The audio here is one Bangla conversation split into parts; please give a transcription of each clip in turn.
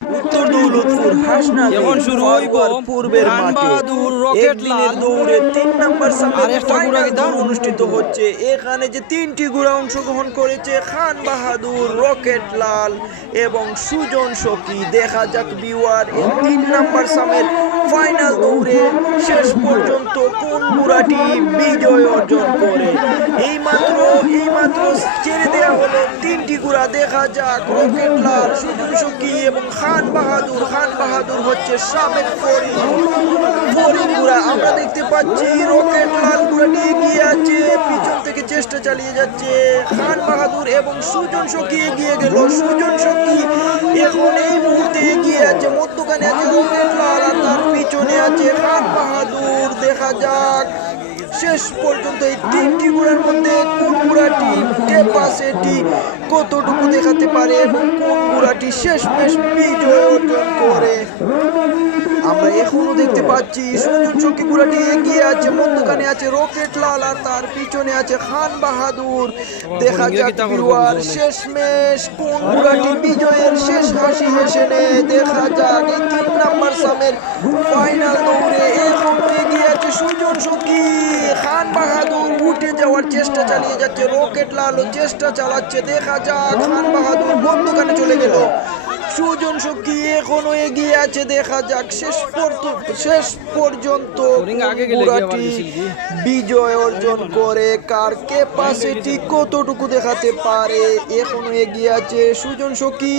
উত্তর দৌলতপুর হাসনাবাদ এখন শুরু হইব পূর্বের মাঠে রকেট লাল। দৌড়ে তিন নম্বর সামনে আর একটা ঘোড়া ফাইনাল কি দাও? দৌড় অনুষ্ঠিত হচ্ছে এখানে যে তিনটি ঘোড়া অংশগ্রহণ করেছে খান বাহাদুর রকেট লাল এবং সুজন দেখা যাক বিওয়ার এই তিন নম্বর সামের ফাইনাল দৌড়ে শেষ পর্যন্ত কোন ঘোড়াটি বিজয় অর্জন করে এই মাত্র এই মাত্র ছেড়ে দেওয়া হলো তিনটি দেখা যাক, রকেট লাল সুজন সখী এবং খান বাহাদুর খান বাহাদুর হচ্ছে সাবেক ফরিদ ফরিদ আমরা দেখতে পাচ্ছি রকেট লাল ঘোড়াটি এগিয়ে আছে, পিছন থেকে চেষ্টা চালিয়ে যাচ্ছে খান বাহাদুর এবং সুজন সখী এগিয়ে গেল। সুজন সখী এখন এই মুহূর্তে এগিয়ে আছে, মধ্যখানে আছে রকেট লাল আর তার পিছনে আছে খান বাহাদুর। দেখা যাক, শেষ পর্যন্ত এই তিনটি ঘোড়ার মধ্যে ক্যাপাসিটি কতটুকু দেখাতে পারে এবং কোন ঘোড়াটি শেষমেশ বিজয় অর্জন করে? আমরা এখনও দেখতে পাচ্ছি সুজন চকি ঘোড়াটি এগিয়ে আছে, মধ্যখানে আছে রকেট লাল আর তার পিছনে আছে খান বাহাদুর। দেখা যাক শেষমেশ কোন ঘোড়াটি বিজয়ের শেষ হাসি হেসে নেয়। দেখা যাক এই তিন নাম্বার সামের ফাইনাল দৌড়ে এখন এগিয়ে আছে সুজন সখী খান বাহাদুর উঠে যাওয়ার চেষ্টা চালিয়ে যাচ্ছে। রকেট লালও চেষ্টা চালাচ্ছে। দেখা যাক খান বাহাদুর মধ্যখানে চলে গেল। সুজন সখী এখনও এগিয়ে আছে। দেখা যাক শেষ পর্যন্ত শেষ পর্যন্ত? বিজয় অর্জন করে। কার ক্যাপাসিটি কতটুকু দেখাতে পারে? এখনও এগিয়ে আছে সুজন সখী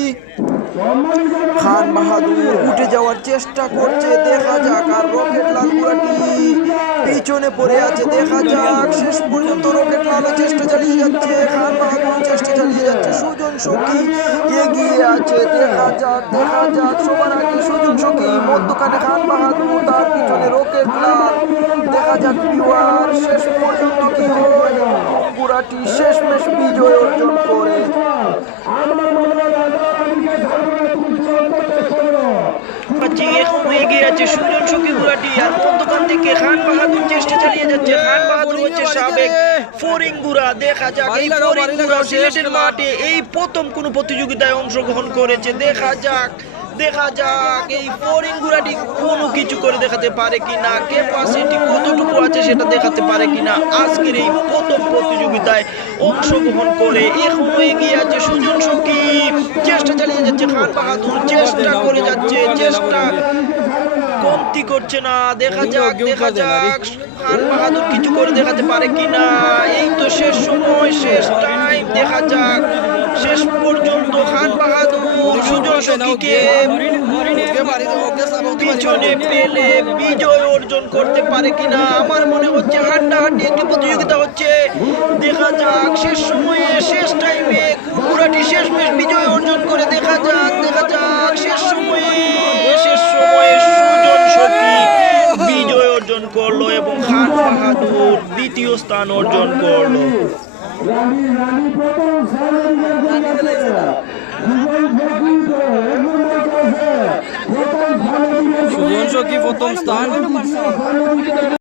খান বাহাদুর উঠে যাওয়ার চেষ্টা করছে, দেখা যাক আর রকেট লাল ঘোড়াটি পিছনে পড়ে আছে, দেখা যাক। শেষ পর্যন্ত রকেট লালও চেষ্টা চালিয়ে যাচ্ছে, খান বাহাদুর চেষ্টা চালিয়ে যাচ্ছে। সুজন সখী এগিয়ে আছে, দেখা যাক দেখা যাক। সবার আগে সুজন সখী, মধ্যখানে খান বাহাদুর তার পিছনে রকেট লাল। দেখা যাক বিওয়ার শেষ পর্যন্ত কি হয়। ঘোড়াটি শেষমেশ বিজয় অর্জন করে। পাচ্ছি এখন এগিয়ে আছে সুজন সখী ঘোড়াটি আর মধ্যখান থেকে খান বাহাদুর চেষ্টা চালিয়ে যাচ্ছে। খান বাহাদুর হচ্ছে সাবেক দেখা যাক এই বাড়ি ফোরিং গুড়া সিলেটের মাঠে এই প্রথম কোন প্রতিযোগিতায় অংশগ্রহণ করেছে। দেখা যাক দেখা যাক এই ফোরিং কোনো কিছু করে দেখাতে পারে কিনা ক্যাপাসিটি কতটুকু আছে সেটা দেখাতে পারে কিনা আজকের এই প্রথম প্রতিযোগিতায় অংশগ্রহণ করে এখনও এগিয়ে আছে সুজন সখী খান বাহাদুর চেষ্টা করে যাচ্ছে চেষ্টা। কমতি করছে না দেখা যাক দেখা যাক। খান বাহাদুর কিছু করে দেখাতে পারে কিনা এই তো শেষ সময় শেষ টাইম দেখা যাক। শেষ পর্যন্ত খান বাহাদুর সুজন সখীকে পিছনে পেলে বিজয় অর্জন করতে পারে কিনা আমার মনে হচ্ছে হাড্ডাহাড্ডি একটি প্রতিযোগিতা হচ্ছে। দেখা যাক শেষ দ্বিতীয় স্থান অর্জন করল। সুজন সখী প্রথম স্থান।